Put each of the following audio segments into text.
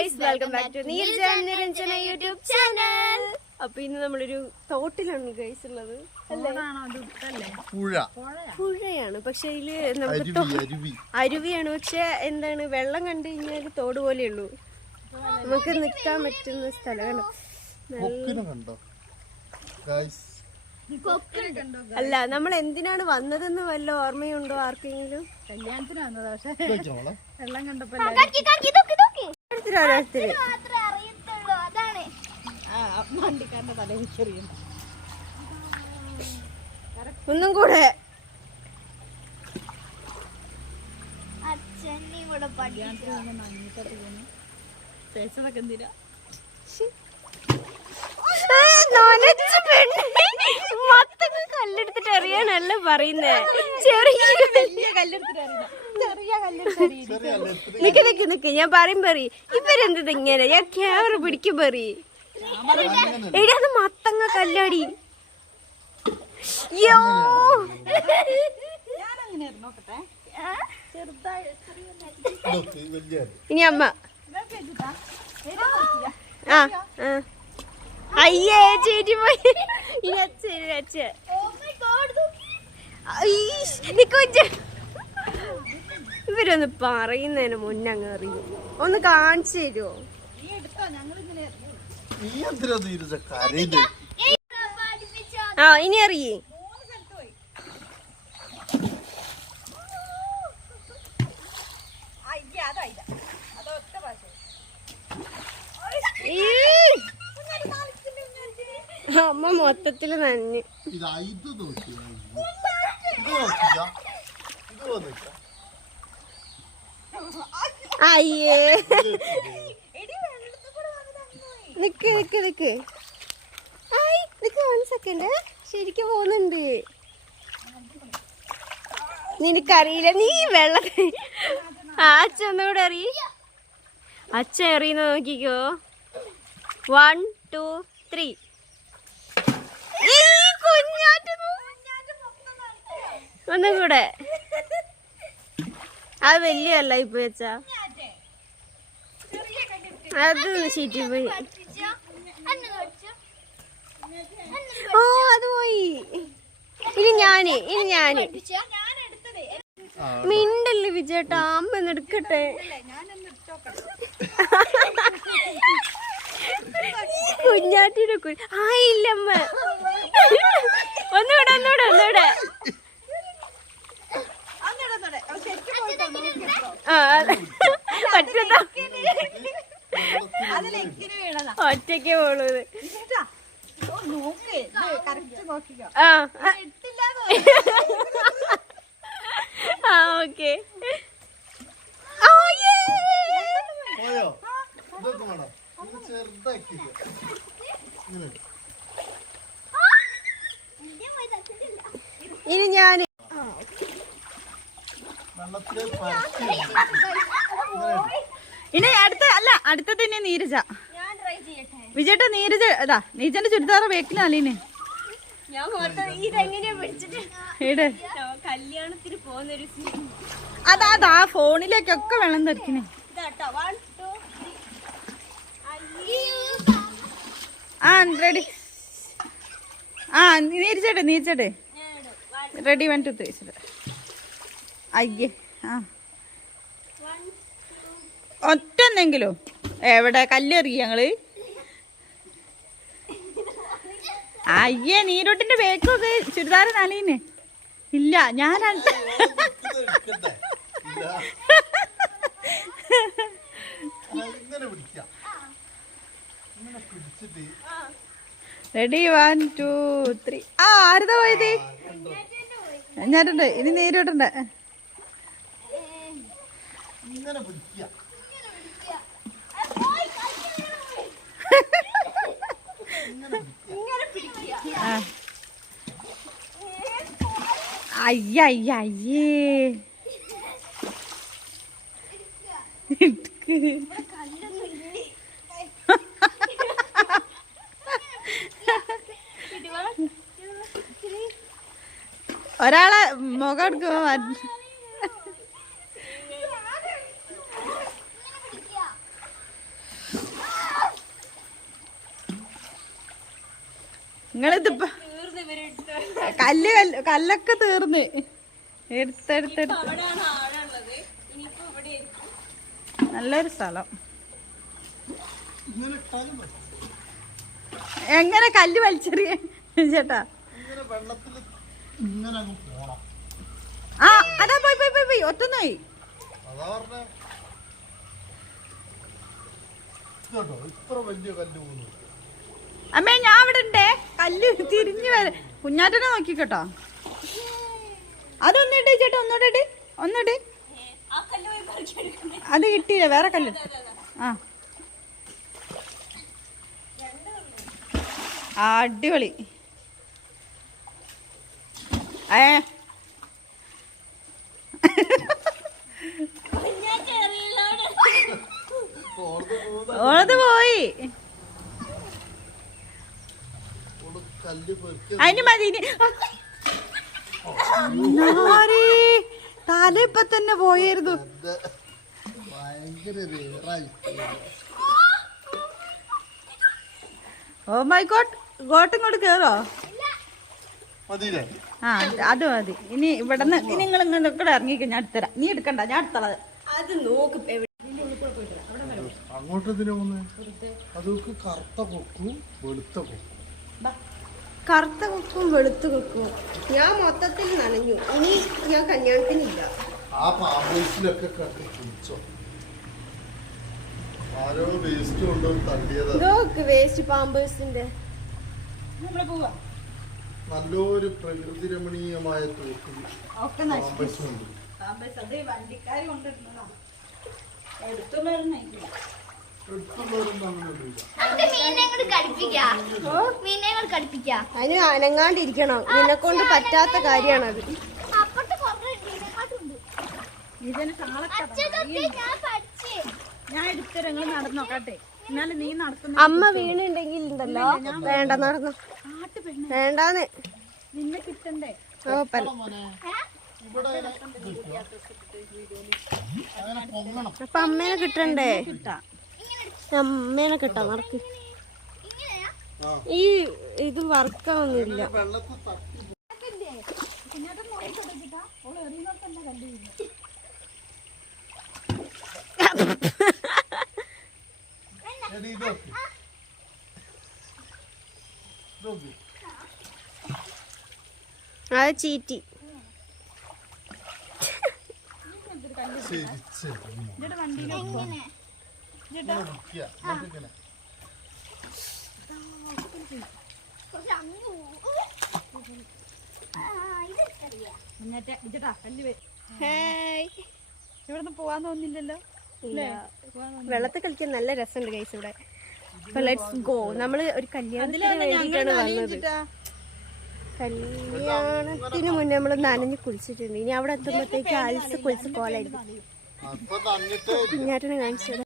guys, welcome back to Niranjana YouTube channel. അപ്പൊ ഇന്ന് നമ്മളൊരു തോട്ടിലാണ് ഗൈസ് ഉള്ളത്. പുഴയാണ്, പക്ഷെ ഇതില് നമുക്ക് അരുവിയാണ്. പക്ഷെ എന്താണ്, വെള്ളം കണ്ടു കഴിഞ്ഞാൽ തോട് പോലെയുള്ളൂ. നമുക്ക് നിക്കാൻ പറ്റുന്ന സ്ഥലമാണ്. അല്ല, നമ്മൾ എന്തിനാണ് വന്നതെന്ന് വല്ല ഓർമ്മയുണ്ടോ ആർക്കെങ്കിലും? കല്യാണത്തിന് വന്നതാ, പക്ഷെ വെള്ളം കണ്ടപ്പോ ഒന്നും കൂടെ കല്ലെടുത്തിട്ട് അറിയാനല്ല പറയുന്നേ. നിക്ക് ഞാൻ പറയും ഇവരെന്തത് ഇങ്ങനെ? ഞാൻ ക്യാമറ പിടിക്കും എടി, അത് മത്തങ്ങ കല്ലാടി. യോ, ഇനി അമ്മ. അയ്യേ, ചേച്ചി പോയി. ഇനി അച്ഛൻ ഇവരൊന്ന് പറയുന്നതിന് മുന്നേ അങ്ങ് അറിയും. ഒന്ന് കാണിച്ചു തരുമോ? ഇനി അറിയേ. അമ്മ മൊത്തത്തില് നന്ദി. അയ്യേ, നിക്ക് 1 സെക്കൻഡ്. ശരിക്കും പോകുന്നുണ്ട്. നിനക്കറിയില്ല, നീ വെള്ളത്തിൽ. അച്ഛൻ ഒന്നുകൂടെ അച്ഛൻ എറിയുന്ന നോക്കിക്കോ. 1 2 3. ഒന്നും കൂടെ. അത് വലിയല്ല ഇപ്പൊ വെച്ചാ. അത് ചീറ്റി പോയി. ഓ, അത് പോയി. ഇനി ഞാന് മിണ്ടല്ലേ വിജയേട്ടാ, അമ്മ എടുക്കട്ടെ. കുഞ്ഞാട്ടിയുടെ ആയില്ലമ്മ. ഒന്നൂടെ ഒറ്റയ്ക്ക് പോണത്. ഓക്കെ. ഇനി ഞാൻ അടുത്തത് ഇനി നീരജ. വിജയേട്ട നീരജ നീരജന്റെ ചുരിദാറ് വേക്കില്ല അലീനെ. കല്യാണത്തിന് പോകുന്നൊരു അതാ ഫോണിലേക്കൊക്കെ വെള്ളം തെറിക്കണേ. റെഡി. നീരച്ചേട്ടെ റെഡി. 1 2 3. അയ്യേ, ഒറ്റെന്നെങ്കിലും. എവിടെ കല്ലെറിയ ഞങ്ങള്? അയ്യേ, നീരോട്ടിന്റെ വേക്കൊക്കെ ചുരിദാർ നലീനെ. ഇല്ല, ഞാൻ റെഡി. 1 2 3. ആരുതാ പോയത്? ഞാനുണ്ട്. ഇനി നീരോട്ടുണ്ട്. അയ്യേ, ഒരാളെ മുഖം എടുക്കുമ്പോ നിങ്ങളിതിപ്പ കല്ലൊക്കെ തീർന്ന് എടുത്തെടുത്തെടുത്ത് നല്ലൊരു സ്ഥലം. എങ്ങനെ കല്ല് വലിച്ചെറിയ ചേട്ടാ? ആ അതാ പോയി പോയി പോയി പോയി ഒറ്റന്നായി. അമ്മേ ഞാൻ ഇവിടെ ഉണ്ടേ. കല്ല് തിരിഞ്ഞു വരെ കുഞ്ഞാറ്റനെ നോക്കിക്കോട്ടോ. അതൊന്നിട്ട് ചേട്ടാ, ഒന്നോട്ടിട്ട് ഒന്നിട്ട്. അത് കിട്ടിയില്ല, വേറെ കല്ല്. ആ അടിപൊളി. ഓളത് പോയി. അതിന് മതി. തല ഇപ്പൊ തന്നെ പോയിരുന്നു. ഓ മൈ ഗോഡ്, ഗോട്ടിങ്ങോട്ട് കേറോ? ആ അത് മതി. ഇനി ഇവിടെ നിന്ന് ഇനി നിങ്ങൾ ഇങ്ങോട്ട് ഇറങ്ങിക്കോ, ഞാൻ എടുത്തരാം. നീ എടുക്കണ്ട, ഞാൻ എടുത്തത്. അത് നോക്ക് അങ്ങോട്ട് കറുത്ത കൊക്കും വെളുത്ത കൊക്കും. ഞാൻ മൊത്തത്തിൽ നനഞ്ഞു. ഇനി ഞാൻ കല്യാണത്തിനില്ല. ആ പാമ്പേഴ്സിലൊക്കെ കുളിച്ചോ? ആരോ വേസ്റ്റ് കൊണ്ടുവന്ന് തള്ളിയതാ. ഇതൊക്കെ വേസ്റ്റ് പാമ്പേഴ്സിന്റെ. നല്ലൊരു പ്രകൃതി രമണീയമായ തോട്ടിൽ പാമ്പേഴ്സ് ഉണ്ട്. അതിന് അനങ്ങാണ്ടിരിക്കണം. നിന്നെ കൊണ്ട് പറ്റാത്ത കാര്യമാണത്. ഞാൻ എടുത്തരങ്ങൾ നടന്നോക്കട്ടെ. എന്നാലും നീ നടക്കുന്ന അമ്മ വീണുണ്ടെങ്കിൽ ഉണ്ടല്ലോ, വേണ്ട നടന്നു, വേണ്ടാന്ന്. നിന്നെ കിട്ടണ്ടേ? അപ്പൊ അമ്മേനെ കിട്ടണ്ടേ? അമ്മേനെ കിട്ടാ നടക്ക്. ഈ ഇത് വർക്കാവുന്നില്ല. അത് ചീറ്റി. ഇവിടുന്ന് പോവാൻ തോന്നില്ലല്ലോ. വെള്ളത്തിൽ കളിക്കാൻ നല്ല രസമുണ്ട് ഗൈസ് ഇവിടെ. അപ്പൊ ലെറ്റ്സ് ഗോ. നമ്മള് ഒരു കല്യാണത്തിന് വേണ്ടിയിട്ടാണ് വന്നത്. കല്യാണത്തിന് മുന്നേ നമ്മള് നനഞ്ഞ് കുളിച്ചിട്ടുണ്ട്. ഇനി അവിടെ എത്തുമ്പോഴത്തേക്ക് അൽസ് കുളിച്ച് പോലായിരിക്കും. കുഞ്ഞാറ്റിനെ കാണിച്ചത്.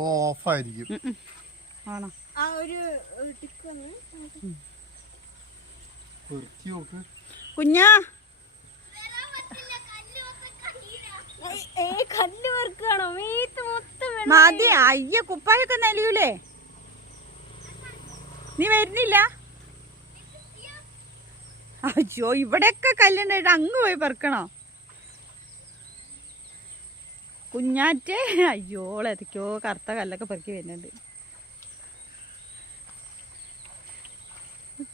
ഓഫായിരിക്കും. ആണോ? ആ ഒരു ടിക്ക് വന്ന് പെറുക്കി നോക്ക്. കുഞ്ഞാ കല്ല് വെറുക്കാണോ വീട്ട് മൊത്തം മതി. അയ്യ കുപ്പായൊക്കെ നലിയൂലേ? നീ വരുന്നില്ല? അയ്യോ ഇവിടെയൊക്കെ കല്ലുണ്ടായിട്ട് അങ്ങ് പോയി പെറുക്കണോ? കുഞ്ഞാറ്റേ അയ്യോളെതൊക്കെയോ കറുത്ത കല്ലൊക്കെ പെറുക്കി വരുന്നുണ്ട്.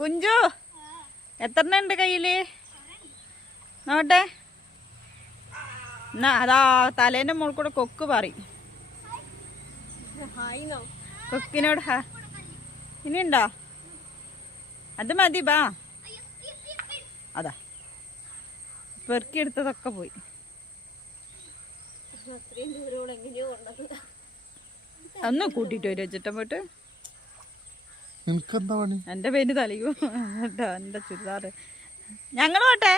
കുഞ്ചു എത്ര ഉണ്ട് കയ്യില്? നോട്ടെ. എന്നാ അതാ തലേന്റെ മുകളിൽ കൂടെ കൊക്ക് പറയും. കൊക്കിനോട് ഇനിയുണ്ടോ? അത് മതി ബാ. അതാ പെറുക്കിയെടുത്തതൊക്കെ പോയി. ഒന്ന് കൂട്ടിട്ട് വരും വെച്ചിട്ട് പോയിട്ട്. നിനക്കെന്താ പണി? എന്റെ പേര് തലയോ എന്റെ ചുരിദാറ്. ഞങ്ങൾ പോട്ടെ.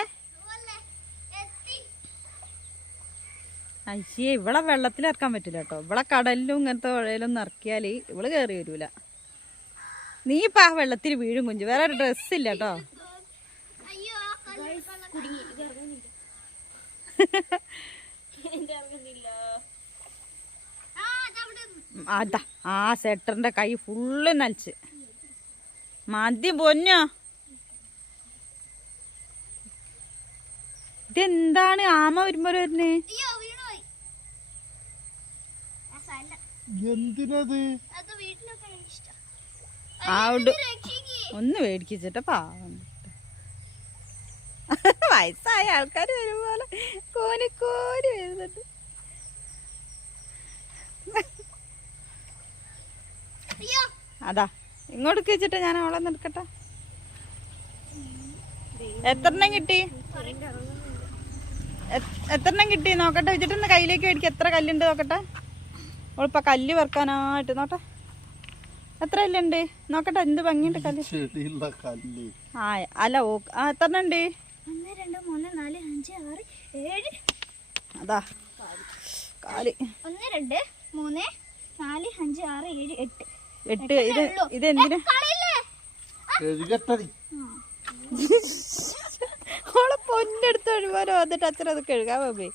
അയ്യേ ഇവളെ വെള്ളത്തിൽ ഇറക്കാൻ പറ്റില്ല കേട്ടോ. ഇവളെ കടലിലും ഇങ്ങനത്തെ പുഴയിലൊന്നും ഇറക്കിയാല് ഇവള് കയറി വരൂല. നീ ഇപ്പൊ ആ വെള്ളത്തിൽ വീഴും കുഞ്ചു. വേറെ ഒരു ഡ്രസ് ഇല്ല കേട്ടോ. അതാ ആ സെട്ടറിന്റെ കൈ ഫുള്ള് നനച്ച്. മതി പൊന്നോ. ഇതെന്താണ് ആമ വരുമ്പോ വരുന്നേ? എന്തിനത്? അവിടെ ഒന്ന് മേടിച്ചിട്ട് പാവം. വയസ്സായ ആൾക്കാർ വരുമ്പോലെ കോരി വരുന്നുണ്ട്. അതാ ഇങ്ങോട്ട് വെച്ചിട്ട് ഞാൻ അവളെ എടുക്കട്ടെ. എത്രണ്ണം കിട്ടി? എത്രണ്ണം കിട്ടി നോക്കട്ടെ. വെച്ചിട്ട് കയ്യിലേക്ക് മേടിക്കും. എത്ര കല്ലുണ്ട് നോക്കട്ടെ. അവളിപ്പോ കല്ല് വെറുക്കാനായിട്ട് നോട്ടെ. എത്ര കല്ലുണ്ട് നോക്കട്ടെ. എന്ത് ഭംഗിയുണ്ട് കല്ല്. ആ അല്ല എത്രണ്ണം ഉണ്ട്? 1 2 3 4 5 6 7. അതാ കാല് 1 2 3 4 5 6 7 8. 8. ഇതെന്തിനാ? ഓളെ പൊന്നെടുത്ത് ഒഴിവാനോ വന്നിട്ട് അച്ഛൻ അത് കഴുകാൻ പോയി.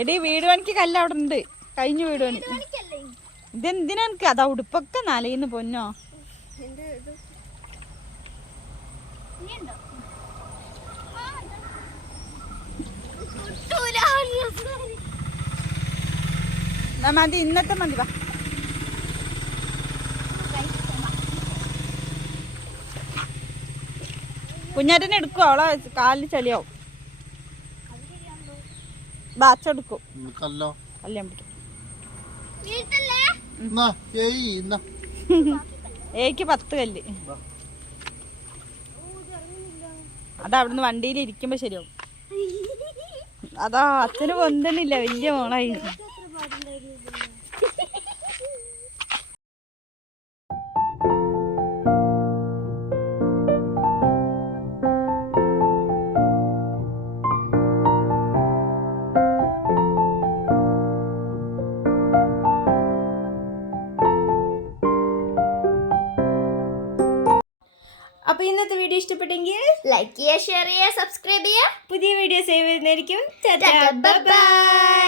എടി വീട് പണിക്ക് കല്ല് അവിടെ ഉണ്ട്. കഴിഞ്ഞു വീട് പണി. ഇതെന്തിനാ എനിക്ക്? അതാ ഉടുപ്പൊക്കെ നലയിന്ന് പൊന്നോ. മതി ഇന്നത്തെ മതി. വാ കുഞ്ഞാറ്റനെ എടുക്കും. അവളെ കാലിൽ ചളിയാവും. ബാച്ചെടുക്കും. കല്യാൺ പിടിക്കും. ഏക്ക് 10 കല്ല്. അതവിടുന്ന് വണ്ടിയിൽ ഇരിക്കുമ്പോ ശരിയാവും. അതാ അച്ഛന് പൊന്തണില്ല. വലിയ മോളായി. അപ്പോൾ ഇന്നത്തെ വീഡിയോ ഇഷ്ടപ്പെട്ടെങ്കിൽ ലൈക്ക് ചെയ്യുക, ഷെയർ ചെയ്യുക, സബ്സ്ക്രൈബ് ചെയ്യുക. പുതിയ വീഡിയോ സേവ് ചെയ്യുന്നതായിരിക്കും. ബൈ.